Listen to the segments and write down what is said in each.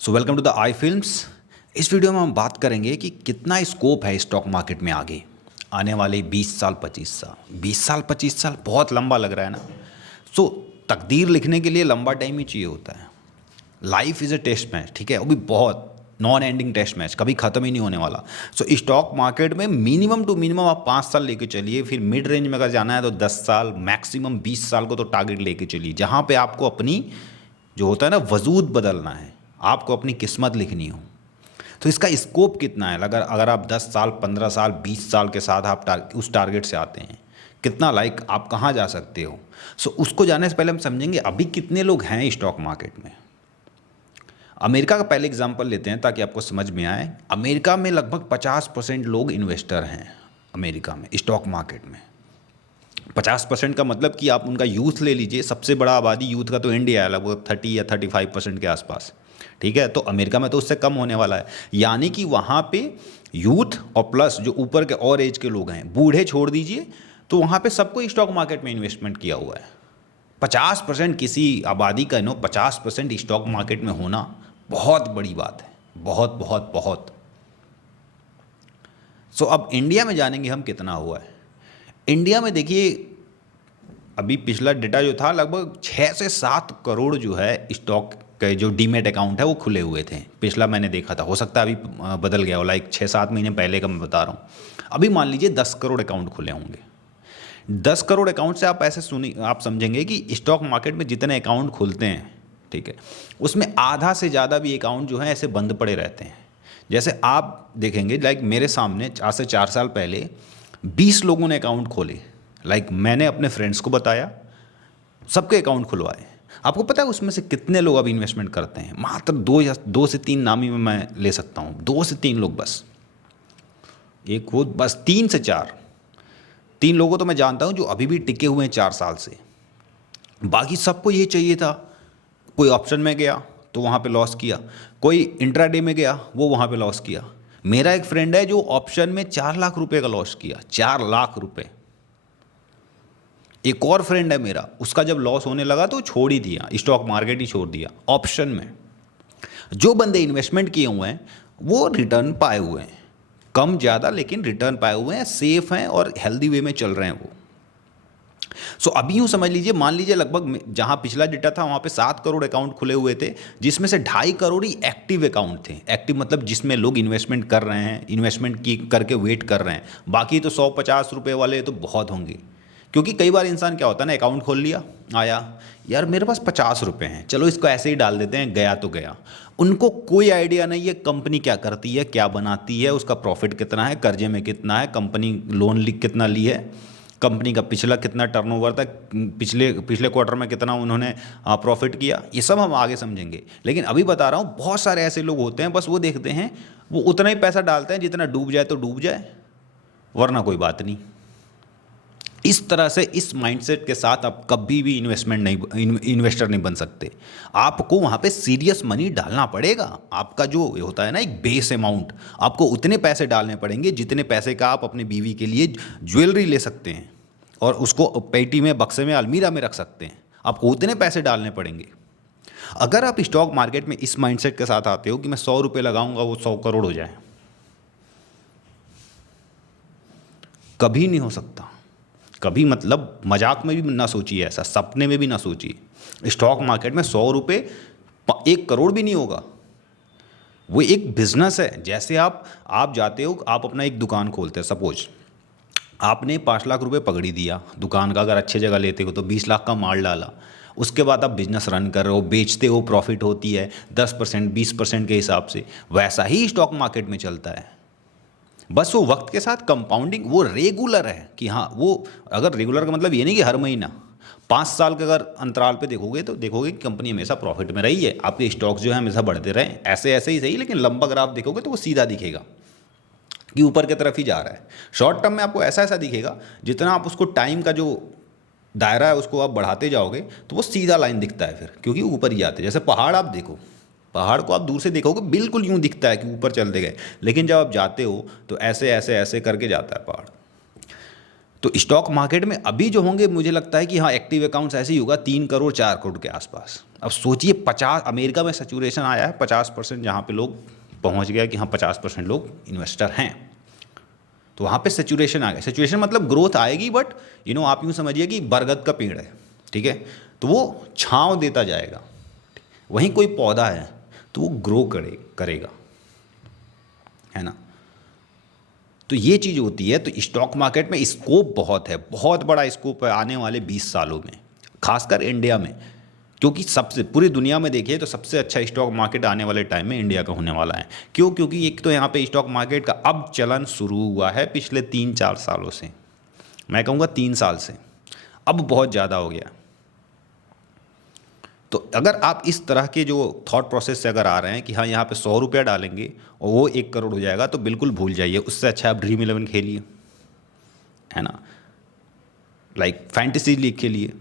So welcome to the I films. इस वीडियो में हम बात करेंगे कि कितना स्कोप है स्टॉक मार्केट में आगे आने वाले 20 साल 25 साल। 20 साल 25 साल बहुत लंबा लग रहा है ना। सो तकदीर लिखने के लिए लंबा टाइम ही चाहिए होता है। Life is a test match, ठीक है, वो भी बहुत नॉन एंडिंग टेस्ट मैच, कभी ख़त्म ही नहीं होने वाला। सो स्टॉक मार्केट में मिनिमम टू मिनिमम आप 5 साल लेके चलिए, फिर मिड रेंज में अगर जाना है तो 10 साल, मैक्सिमम 20 साल को तो टारगेट लेके चलिए, जहाँ पे आपको अपनी जो होता है ना वजूद बदलना है, आपको अपनी किस्मत लिखनी हो। तो इसका स्कोप कितना है? अगर अगर आप 10 साल 15 साल 20 साल के साथ आप उस टारगेट से आते हैं, कितना लाइक आप कहाँ जा सकते हो। सो उसको जानने से पहले हम समझेंगे अभी कितने लोग हैं स्टॉक मार्केट में। अमेरिका का पहले एग्जांपल लेते हैं ताकि आपको समझ में आए। अमेरिका में लगभग 50% लोग इन्वेस्टर हैं। अमेरिका में स्टॉक मार्केट में 50% का मतलब कि आप उनका यूथ ले लीजिए, सबसे बड़ा आबादी यूथ का तो इंडिया है, लगभग 30 या 35% के आसपास, ठीक है। तो अमेरिका में तो उससे कम होने वाला है, यानी कि वहाँ पे यूथ और प्लस जो ऊपर के और एज के लोग हैं, बूढ़े छोड़ दीजिए, तो वहाँ पे सबको स्टॉक मार्केट में इन्वेस्टमेंट किया हुआ है। 50% किसी आबादी का 50% स्टॉक मार्केट में होना बहुत बड़ी बात है, बहुत बहुत बहुत। सो अब इंडिया में जानेंगे हम कितना हुआ है। इंडिया में देखिए अभी पिछला डेटा जो था, लगभग 6 से 7 करोड़ जो है स्टॉक के जो डीमेट अकाउंट है वो खुले हुए थे। पिछला मैंने देखा था, हो सकता है अभी बदल गया हो, लाइक 6-7 महीने पहले का मैं बता रहा हूँ। अभी मान लीजिए 10 करोड़ अकाउंट खुले होंगे। 10 करोड़ अकाउंट से आप ऐसे सुनी आप समझेंगे कि स्टॉक मार्केट में जितने अकाउंट खुलते हैं, ठीक है, उसमें आधा से ज़्यादा भी अकाउंट जो है ऐसे बंद पड़े रहते हैं। जैसे आप देखेंगे, लाइक मेरे सामने आज से 4 साल पहले 20 लोगों ने अकाउंट खोले। लाइक मैंने अपने फ्रेंड्स को बताया, सबके अकाउंट खुलवाए। आपको पता है उसमें से कितने लोग अभी इन्वेस्टमेंट करते हैं? मात्र 2 से 3 नाम ही में मैं ले सकता हूँ, 2 से 3 लोग बस। एक वो बस 3 से 4, 3 लोगों तो मैं जानता हूँ जो अभी भी टिके हुए हैं 4 साल से। बाकी सबको ये चाहिए था, कोई ऑप्शन में गया तो वहाँ पे लॉस किया, कोई इंट्राडे में गया वो वहाँ पे लॉस किया। मेरा एक फ्रेंड है जो ऑप्शन में 4 लाख रुपए का लॉस किया, 4 लाख रुपए। एक और फ्रेंड है मेरा, उसका जब लॉस होने लगा तो छोड़ ही दिया, स्टॉक मार्केट ही छोड़ दिया, ऑप्शन में। जो बंदे इन्वेस्टमेंट किए हुए हैं वो रिटर्न पाए हुए हैं, कम ज़्यादा लेकिन रिटर्न पाए हुए हैं, सेफ हैं और हेल्दी वे में चल रहे हैं वो। सो अभी यूँ समझ लीजिए, मान लीजिए लगभग जहाँ पिछला डेटा था वहाँ पे 7 करोड़ अकाउंट खुले हुए थे, जिसमें से 2.5 करोड़ ही एक्टिव अकाउंट थे। एक्टिव मतलब जिसमें लोग इन्वेस्टमेंट कर रहे हैं, इन्वेस्टमेंट की करके वेट कर रहे हैं। बाकी तो 150 रुपये वाले तो बहुत होंगे। क्योंकि कई बार इंसान क्या होता है ना, अकाउंट खोल लिया, आया यार मेरे पास 50 रुपये हैं, चलो इसको ऐसे ही डाल देते हैं, गया तो गया। उनको कोई आइडिया नहीं है कंपनी क्या करती है, क्या बनाती है, उसका प्रॉफिट कितना है, कर्जे में कितना है, कंपनी लोन कितना ली है, कंपनी का पिछला कितना टर्नओवर था, पिछले पिछले क्वार्टर में कितना उन्होंने प्रॉफिट किया, ये सब हम आगे समझेंगे। लेकिन अभी बता रहा हूँ, बहुत सारे ऐसे लोग होते हैं बस वो देखते हैं, वो उतना ही पैसा डालते हैं जितना डूब जाए तो डूब जाए, वरना कोई बात नहीं। इस तरह से इस माइंडसेट के साथ आप कभी भी इन्वेस्टर नहीं बन सकते। आपको वहाँ पे सीरियस मनी डालना पड़ेगा। आपका जो होता है ना एक बेस अमाउंट, आपको उतने पैसे डालने पड़ेंगे जितने पैसे का आप अपने बीवी के लिए ज्वेलरी ले सकते हैं और उसको पेटी में, बक्से में, अलमीरा में रख सकते हैं। आपको उतने पैसे डालने पड़ेंगे। अगर आप स्टॉक मार्केट में इस माइंडसेट के साथ आते हो कि मैं 100 रुपये लगाऊंगा वो 100 करोड़ हो जाए, कभी नहीं हो सकता। कभी मतलब मजाक में भी ना सोचिए, ऐसा सपने में भी ना सोचिए। स्टॉक मार्केट में 100 रुपये 1 करोड़ भी नहीं होगा। वो एक बिजनेस है। जैसे आप जाते हो, आप अपना एक दुकान खोलते हैं, सपोज आपने 5 लाख रुपए पकड़ी दिया दुकान का, अगर अच्छे जगह लेते हो तो 20 लाख का माल डाला, उसके बाद आप बिजनेस रन कर रहे हो, बेचते हो, प्रॉफिट होती है 10% 20% के हिसाब से। वैसा ही स्टॉक मार्केट में चलता है, बस वो वक्त के साथ कंपाउंडिंग, वो रेगुलर है कि हाँ, वो अगर रेगुलर का मतलब ये नहीं कि हर महीना, 5 साल के अगर अंतराल पे देखोगे तो देखोगे कि कंपनी हमेशा प्रॉफिट में रही है, आपके स्टॉक्स जो है हमेशा बढ़ते रहे, ऐसे ऐसे ही सही। लेकिन लंबा ग्राफ देखोगे तो वो सीधा दिखेगा कि ऊपर की तरफ ही जा रहा है। शॉर्ट टर्म में आपको ऐसा ऐसा दिखेगा, जितना आप उसको टाइम का जो दायरा है उसको आप बढ़ाते जाओगे तो वो सीधा लाइन दिखता है फिर, क्योंकि ऊपर ही जाते हैं। जैसे पहाड़ आप देखो, पहाड़ को आप दूर से देखोगे बिल्कुल यूं दिखता है कि ऊपर चलते गए, लेकिन जब आप जाते हो तो ऐसे ऐसे ऐसे करके जाता है पहाड़। तो स्टॉक मार्केट में अभी जो होंगे मुझे लगता है कि हाँ एक्टिव अकाउंट्स ऐसे ही होगा 3 करोड़ 4 करोड़ के आसपास। अब सोचिए 50, अमेरिका में सैचुरेशन आया है 50%, जहाँ पे लोग पहुँच गया कि हाँ 50% लोग इन्वेस्टर हैं। तो वहाँ पे सैचुरेशन आ गया। सैचुरेशन मतलब ग्रोथ आएगी, बट आप यूँ समझिए कि बरगद का पेड़ है, ठीक है, तो वो छाँव देता जाएगा। वहीं कोई पौधा है तो वो ग्रो करेगा, है ना। तो ये चीज़ होती है। तो स्टॉक मार्केट में स्कोप बहुत है, बहुत बड़ा स्कोप है आने वाले 20 सालों में, खासकर इंडिया में, क्योंकि सबसे पूरी दुनिया में देखिए तो सबसे अच्छा स्टॉक मार्केट आने वाले टाइम में इंडिया का होने वाला है। क्यों? क्योंकि एक तो यहाँ पे स्टॉक मार्केट का अब चलन शुरू हुआ है पिछले 3-4 सालों से, मैं कहूँगा 3 साल से, अब बहुत ज़्यादा हो गया। तो अगर आप इस तरह के जो थॉट प्रोसेस से अगर आ रहे हैं कि हाँ यहाँ पे 100 रुपया डालेंगे और वो 1 करोड़ हो जाएगा, तो बिल्कुल भूल जाइए। उससे अच्छा आप ड्रीम 11 खेलिए, है ना, लाइक फैंटेसी लीग खेलिए,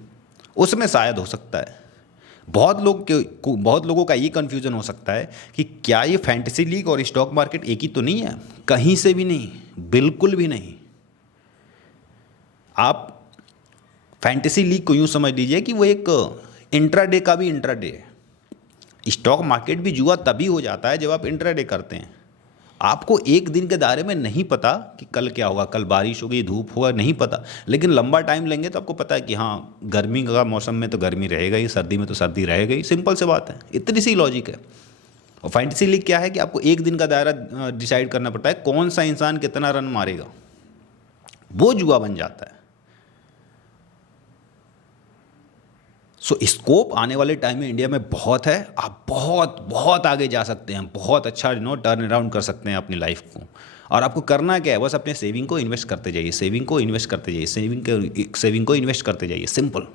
उसमें शायद हो सकता है। बहुत लोगों का ये कन्फ्यूज़न हो सकता है कि क्या ये फैंटेसी लीग और स्टॉक मार्केट एक ही तो नहीं है? कहीं से भी नहीं, बिल्कुल भी नहीं। आप फैंटेसी लीग को यूँ समझ लीजिए कि वो एक इंट्राडे का भी इंट्राडे है। स्टॉक मार्केट भी जुआ तभी हो जाता है जब आप इंट्राडे करते हैं। आपको एक दिन के दायरे में नहीं पता कि कल क्या होगा, कल बारिश होगी, धूप होगा, नहीं पता। लेकिन लंबा टाइम लेंगे तो आपको पता है कि हाँ गर्मी का मौसम में तो गर्मी रहेगा ही, सर्दी में तो सर्दी रहेगा ही। सिंपल सी बात है, इतनी सी लॉजिक है। और फैंटेसी लीग क्या है कि आपको एक दिन का दायरा डिसाइड करना पड़ता है, कौन सा इंसान कितना रन मारेगा, वो जुआ बन जाता है। सो स्कोप आने वाले टाइम में इंडिया में बहुत है। आप बहुत बहुत आगे जा सकते हैं, बहुत अच्छा टर्न अराउंड कर सकते हैं अपनी लाइफ को। और आपको करना क्या है, बस अपने सेविंग को इन्वेस्ट करते जाइए, सेविंग को इन्वेस्ट करते जाइए, सेविंग को इन्वेस्ट करते जाइए, सिंपल।